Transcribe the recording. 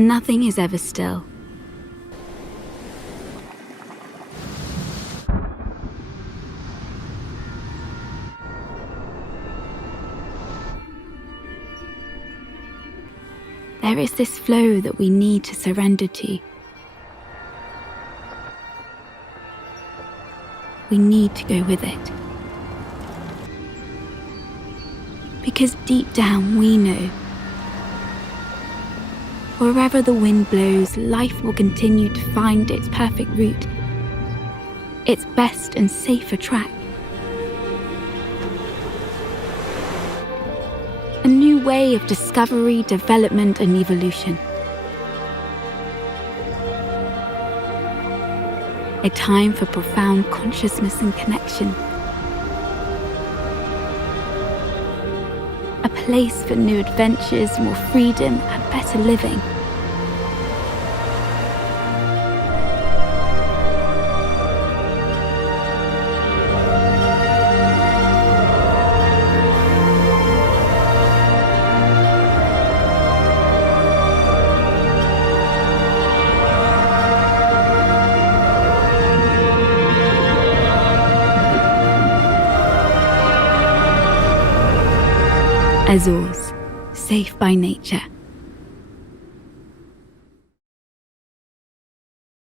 Nothing is ever still. There is this flow that we need to surrender to. We need to go with it. Because deep down we know, wherever the wind blows, life will continue to find its perfect route, its best and safer track. A new way of discovery, development, and evolution. A time for profound consciousness and connection. A place for new adventures, more freedom, and better living. Azores, safe by nature.